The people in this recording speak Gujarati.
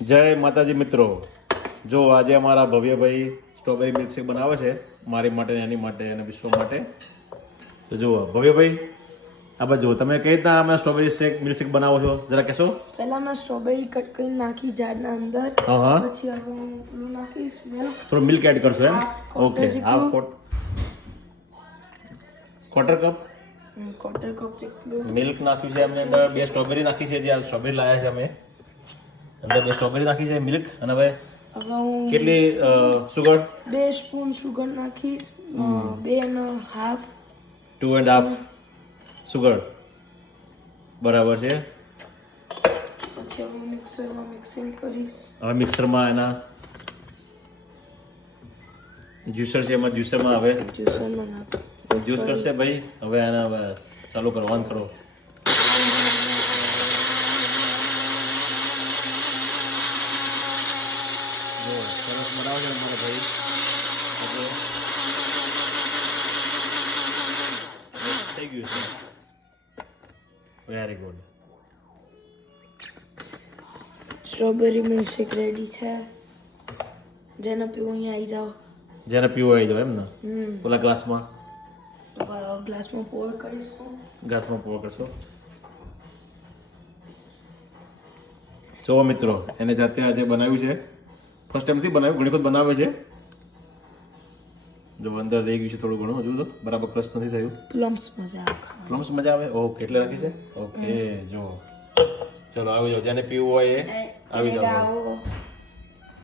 જય માતાજી મિત્રો, જો આજે અમારા ભવ્યભાઈ સ્ટ્રોબેરી મિલ્કશેક બનાવે છે મારી માટે, એની માટે અને વિશ્વ માટે. તો જુઓ ભવ્યભાઈ, આ બાજુ તમે કઈ રીતના અમે સ્ટ્રોબેરી મિલ્કશેક બનાવો છો જરા કહેશો? પહેલા મેં સ્ટ્રોબેરી કટ કરીને નાખી જારના અંદર. હા. પછી હવે હું પેલું નાખીશ મિલ્ક. થોડું મિલ્ક એડ કરશો એમ? Okay, half quarter cup quarter cup જેટલું મિલ્ક નાખ્યું છે એમને અંદર. 2 સ્ટ્રોબેરી નાખી છે, જે આ સ્ટ્રોબેરી લાવ્યા છે અમે અંદર. 2 સ્ટ્રોબેરી નાખી છે, મિલ્ક. અને હવે હું કેટલી સુગર? 2 સ્પૂન સુગર નાખીશ. 2.5 2.5 સુગર બરાબર છે. પછી હું મિક્સરમાં મિક્સિંગ કરીશ. હવે મિક્સરમાં એના જ્યુસર છે, એમાં જ્યુસરમાં હવે જ્યુસરમાં નાખ જ્યુસ કરશે ભાઈ. હવે એને હવે ચાલુ કરવાનું કરો. જો સરસ બનાવે છે અમારો ભાઈ. એટલે થઈ ગયું છે. Very good. Strawberry milkshake ready છે. જેને પીવું અહીંયા આવી જાઓ. જેને પીવો આવી જાવ એમ ને? ઓલા ગ્લાસમાં ગ્લાસમાં પોર કરીશું. ગ્લાસમાં પોર કરશો. જો મિત્રો, એને જાતે આજે બનાવ્યું છે. ફર્સ્ટ ટાઈમથી બનાવ્યું, ઘણી વખત બનાવે છે. જો અંદર રહી ગયું છે થોડું ઘણું, હજુ તો બરાબર ક્રશ નથી થયું. પ્લમ્સ મજા આવે ખાવાની. પ્લમ્સ મજા આવે. ઓકે, એટલે રાખી છે. ઓકે, જો ચલો આવી જાઓ, જેને પીવું હોય એ આવી જાઓ. આવો.